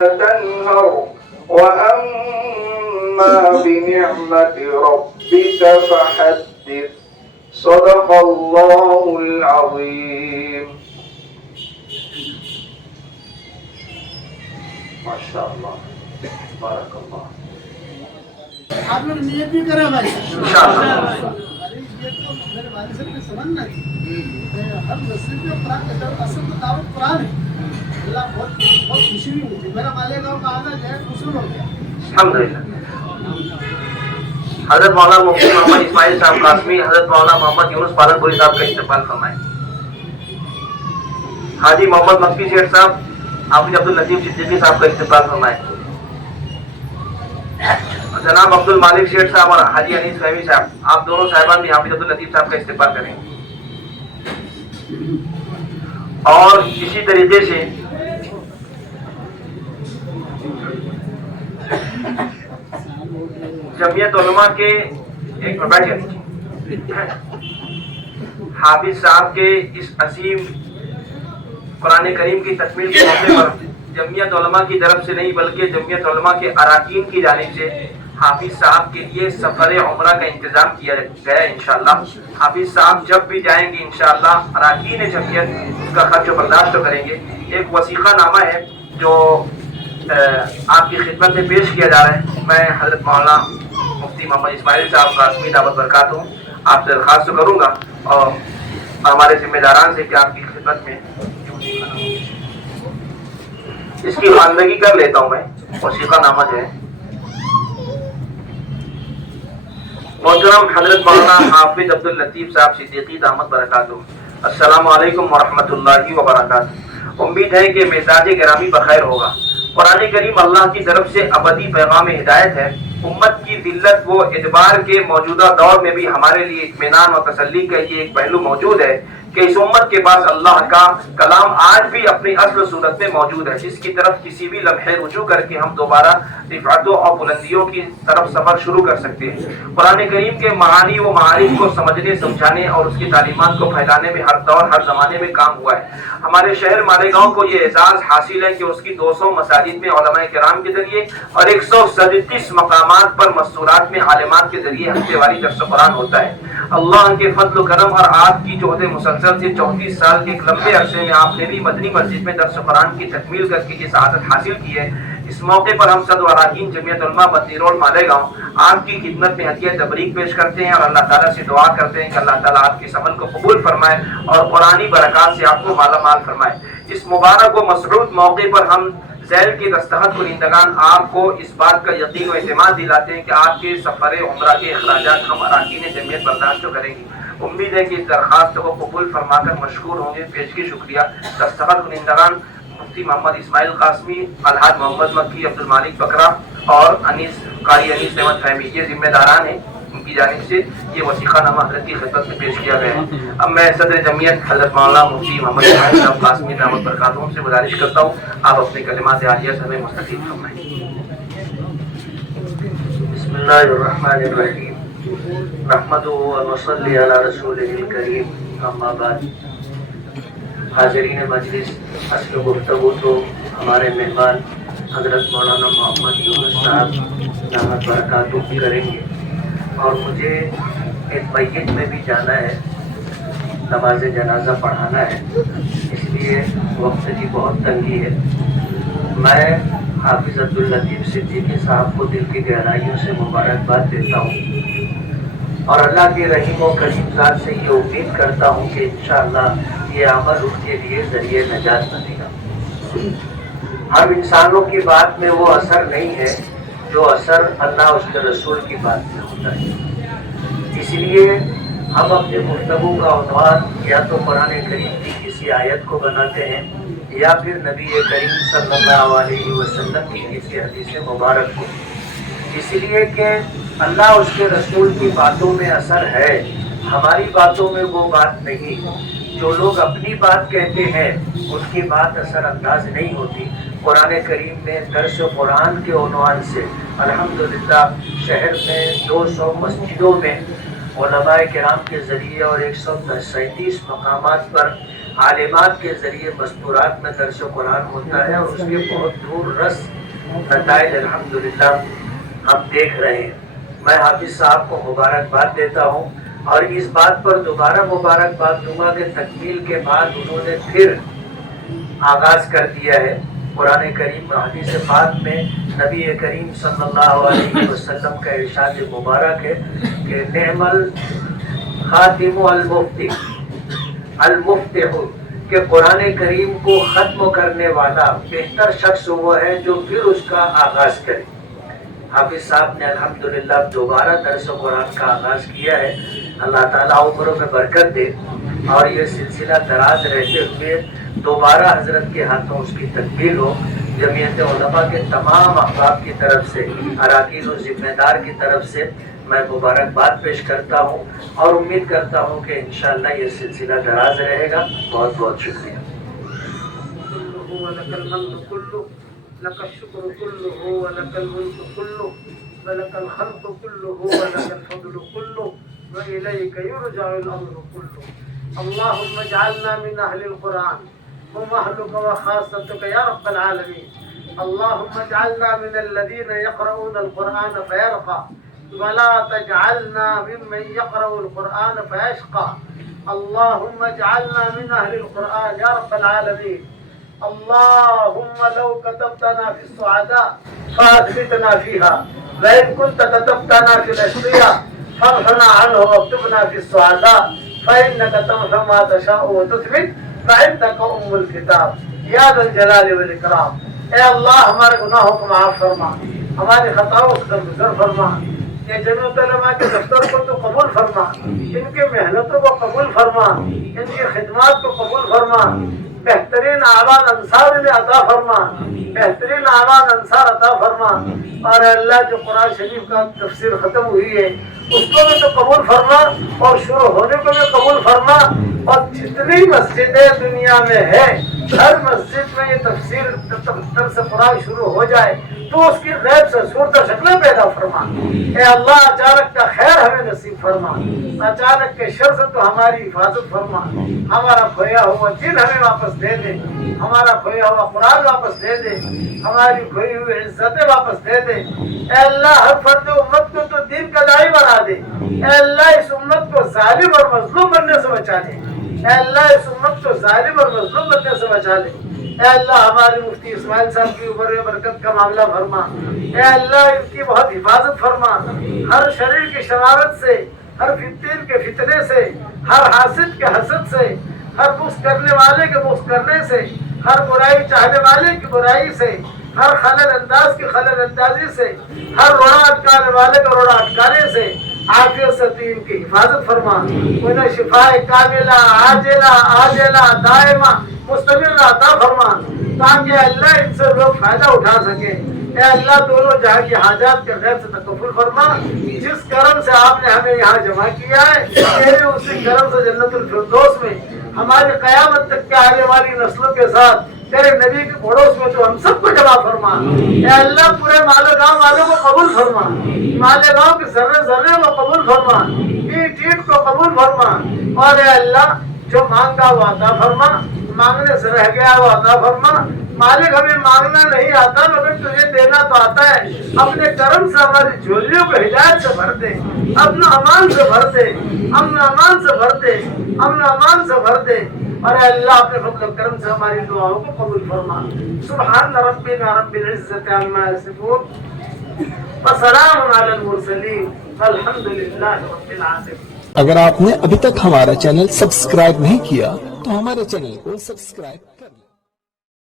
تنهر وأما بنعمة ربك فحدث صدق الله العظيم ما شاء الله بارك الله آپ لوگ نیت بھی کریں بھائی انشاءاللہ یہ تو میرے والد صاحب نے سمجھنا ہے ہر مسجد میں قرآن کا اصل تو دعوت قرآن ہے اللہ بہت خوشی ہوئی مجھے میرا مالیگاؤں کا آنا جو ہے وصول ہو گیا الحمدللہ حضرت مولانا مفتی محمد اسماعیل صاحب قاسمی حضرت مولانا محمد یونس پالن پوری صاحب کا استقبال فرمائیں حاجی محمد مکی شیخ صاحب حافظ عبد اللطیف صدیقی صاحب کا استقبال فرمائیں جناب عبد المالک شیخ صاحب اور حاجی انیس فہمی صاحب آپ دونوں صاحبان بھی حافظ عبد اللطیف صاحب کا استقبال کریں اور اسی طریقے سے جمعیت علماء کے ایک حافظ صاحب کے اس عظیم قرآن کریم کی تکمیل کے موقع پر جمعیت علماء کی طرف سے نہیں بلکہ جمعیت علماء کے اراکین کی جانب سے حافظ صاحب کے لیے سفر عمرہ کا انتظام کیا گیا ہے انشاءاللہ حافظ صاحب جب بھی جائیں گے انشاءاللہ اراکین جمعیت اس کا خرچ و برداشت کریں گے ایک وثیقہ نامہ ہے جو آپ کی خدمت میں پیش کیا جا رہا ہے میں حضرت مولانا مفتی محمد اسماعیل صاحب قاسمی دعوت برکات ہوں آپ سے درخواست کروں گا اور ہمارے ذمہ داران سے کہ آپ کی خدمت میں اس کی خواندگی کر لیتا ہوں میں وثیقہ نامہ جو ہے محترم حضرت مولانا حافظ عبد اللطیف صاحب صدیقی دامت برکاتہ السلام علیکم ورحمۃ اللہ وبرکاتہ امید ہے کہ مزاج گرامی بخیر ہوگا قرآن کریم اللہ کی طرف سے ابدی پیغام ہدایت ہے امت کی ذلت و ادبار کے موجودہ دور میں بھی ہمارے لیے اطمینان و تسلی کا یہ ایک پہلو موجود ہے کہ اس امت کے پاس اللہ کا کلام آج بھی اپنی اصل صورت میں موجود ہے جس کی طرف کسی بھی لمحے رجوع کر کے ہم دوبارہ رفعتوں اور بلندیوں کی طرف سفر شروع کر سکتے ہیں قرآن کریم کے معانی و معارف کو سمجھنے سمجھانے اور اس کی تعلیمات کو پھیلانے میں ہر دور ہر زمانے میں کام ہوا ہے ہمارے شہر مالیگاؤں کو یہ اعزاز حاصل ہے کہ اس کی 200 مساجد میں علماء کرام کے ذریعے اور 137 مقامات پر مستورات میں عالمات کے ذریعے ہفتے واری درس قرآن ہوتا ہے اللہ کے فضل و کرم اور آپ کی جہد مسلسل سے 34 سال کے ایک لمبے عرصے میں آپ نے بھی مدنی مسجد میں درس قرآن کی تکمیل کر کے یہ سعادت حاصل کی ہے اس موقع پر ہم صد اراکین جمعیت علماء مدنی روڈ مالیگاؤں آپ کی خدمت میں ہدیہ تبریک پیش کرتے ہیں اور اللہ تعالیٰ سے دعا کرتے ہیں کہ اللہ تعالیٰ آپ کے اس عمل کو قبول فرمائے اور قرآنی برکات سے آپ کو مالا مال فرمائے اس مبارک و مسعود موقع پر ہم ذیل کے دستخط کنندگان آپ کو اس بات کا یقین و اعتماد دلاتے ہیں کہ آپ کے سفر عمرہ کے اخراجات ہم اراکین جمعیت برداشت کریں گے امید ہے کہ اس درخواست کو قبول فرما کر مشکور ہوں گے پیش کی شکریہ دستخط کنندگان مفتی محمد اسماعیل قاسمی الحاج محمد مکی عبد المالک بکرا اور قاری انیس احمد فہمی یہ ذمہ داران ہیں ان کی جانب سے یہ وثیقہ نامہ حضرت کی خدمت میں پیش کیا گیا ہے اب میں صدر جمعیت حضرت مولانا مفتی محمد اسماعیل صاحب قاسمی دعوت برکاتہ سے گزارش کرتا ہوں آپ اپنے کلمات عالیہ سے ہمیں مستقیم فرمائیں بسم اللہ الرحمن الرحیم نحمدہ و نصلی علی رسولہ الکریم اما بعد حاضرین مجلس اصل گفتگو تو ہمارے مہمان حضرت مولانا محمد یونس صاحب دامت برکاتہ کریں گے اور مجھے ایک میت میں بھی جانا ہے نماز جنازہ پڑھانا ہے اس لیے وقت کی بہت تنگی ہے میں حافظ عبد اللطیف صدیقی صاحب کو دل کی گہرائیوں سے مبارکباد دیتا ہوں اور اللہ کے رحیم و کریم ذات سے یہ امید کرتا ہوں کہ انشاءاللہ یہ عمل ان کے لیے ذریعہ نجات بنے گا ہم انسانوں کی بات میں وہ اثر نہیں ہے جو اثر اللہ اس کے رسول کی بات میں ہوتا ہے اس لیے ہم اپنے گفتگو کا عنوان یا تو قرآن کریم کی کسی آیت کو بناتے ہیں یا پھر نبی کریم صلی اللہ علیہ وسلم کی کسی حدیث مبارک کو اس لیے کہ اللہ اس کے رسول کی باتوں میں اثر ہے ہماری باتوں میں وہ بات نہیں جو لوگ اپنی بات کہتے ہیں ان کی بات اثر انداز نہیں ہوتی قرآن کریم میں درس قرآن کے عنوان سے الحمدللہ شہر میں 200 مسجدوں میں علماء کرام کے ذریعے اور 137 مقامات پر عالمات کے ذریعے مستورات میں درس قرآن ہوتا ہے اور اس کے بہت دور رس نتائج الحمدللہ ہم دیکھ رہے ہیں. میں حافظ صاحب کو مبارکباد دیتا ہوں اور اس بات پر دوبارہ مبارکباد دوں گا کہ تکمیل کے بعد انہوں نے پھر آغاز کر دیا ہے. قرآن کریم حدیث پاک میں نبی کریم صلی اللہ علیہ وسلم کا ارشاد مبارک ہے کہ نعم الخاتم المفتح کہ قرآن کریم کو ختم کرنے والا بہتر شخص وہ ہے جو پھر اس کا آغاز کرے. حافظ صاحب نے الحمدللہ دوبارہ درس قرآن کا آغاز کیا ہے. اللہ تعالیٰ عمروں میں برکت دے اور یہ سلسلہ دراز رہتے ہوئے دوبارہ حضرت کے ہاتھوں اس کی تکمیل ہو. جمعیت علماء کے تمام احباب کی طرف سے، اراکین و ذمہ دار کی طرف سے میں مبارکباد پیش کرتا ہوں اور امید کرتا ہوں کہ انشاءاللہ یہ سلسلہ دراز رہے گا. بہت بہت شکریہ. لك الشكر كله ولك الملك كله ولك الخلق كله ولك الفضل كله وإليك يرجع الأمر كله. اللهم اجعلنا من أهل القرآن ومهلك وخاصتك يا رب العالمين. اللهم اجعلنا من الذين يقرؤون القرآن فيرقى ولا تجعلنا ممن يقرأ القرآن فيشقى. اللهم اجعلنا من أهل القرآن يا رب العالمين. اللهم لو كتبتنا في السعداء فأثبتنا فيها وإن كنت كتبتنا في الأشقياء فارفعنا عنه واكتبنا في السعداء فإنك تمحو ما تشاء وتثبت فعندك أم الكتاب یا ذا الجلال والإکرام. اے اللہ ہمارے گناہوں کو معاف فرما، ہماری خطاؤں سے درگزر فرما. یہ جمعیت علماء کے دفتر کو تو قبول فرما، ان کی محنتوں کو قبول فرما، ان کی خدمات کو قبول فرما. بہترین اعوان انصار نے عطا فرما، بہترین اعوان انصار عطا فرما. اور اللہ جو قرآن شریف کا تفسیر ختم ہوئی ہے اس کو بھی تو قبول فرما اور شروع ہونے کو بھی قبول فرما. اور جتنی مسجدیں دنیا میں ہے ہر مسجد میں یہ تفسیر درس قرآن شروع ہو جائے تو اس کی غیب سے صورت و شکلیں پیدا فرما. اے اللہ اچانک کا خیر ہمیں نصیب فرما، اچانک کے شر سے تو ہماری حفاظت فرما. ہمارا کھویا ہوا دین ہمیں واپس دے دے، ہمارا کھویا ہوا قرآن واپس دے دے، ہماری کھوئی ہوئی عزتیں واپس دے دے. اے اللہ ہر فرد امت کو تو دین کا داعی بنا دے. اے اللہ اس امت کو ظالم اور مظلوم بننے سے بچا لے. اے اللہ اس امت کو ظالم اور مظلوم بننے سے بچا لے. اے اللہ ہمارے مفتی اسماعیل صاحب کی عمر برکت کا معاملہ فرما. اے اللہ ان کی بہت حفاظت فرما، ہر شریر کی شرارت سے، ہر فتنہ کے فتنے سے، ہر حاسد کے حسد سے، ہر بغض کرنے والے کے بغض کرنے سے، ہر برائی چاہنے والے کی برائی سے، ہر خلل انداز کی خلل اندازی سے، ہر روڑا اٹکانے والے کا روڑا اٹکانے سے عافیت سے ان کی حفاظت فرما. انہیں شفاء کاملہ عاجلہ دائمہ مستمر عطا فرما تاکہ اللہ ان سے لوگ فائدہ اٹھا سکے. اے اللہ دونوں جہاں کی حاجات کے غیر سے تکفل فرما. جس کرم سے آپ نے ہمیں یہاں جمع کیا ہے تیرے اسی کرم سے جنت الفردوس میں ہماری قیامت تک کے آنے والی نسلوں کے ساتھ تیرے نبی کے پڑوس میں تو ہم سب کو جمع فرما. اے اللہ پورے مالیگاؤں والوں کو قبول فرما، مالیگاؤں کے ذرے ذرے کو قبول فرما، اینٹ اینٹ کو قبول فرما. اور اے اللہ جو مانگا وہ عطا فرما، مانگنے سے رہ گیا وہ عطا فرما. مالک ہمیں مانگنا نہیں آتا مگر تجھے دینا تو آتا ہے. اپنے کرم سے ہماری جھولیوں کو ہدایت سے بھر دے، امن و امان سے بھر دے، امن و امان سے بھر دے، امن و امان سے بھر دے. اور اے اللہ اپنے فضل و کرم سے ہماری دعاؤں کو قبول فرما. سبحان ربنا رب العزت عما یصفون وسلام علی المرسلین والحمد للہ رب العالمین. اگر آپ نے ابھی تک ہمارا چینل سبسکرائب نہیں کیا تو ہمارے چینل کو سبسکرائب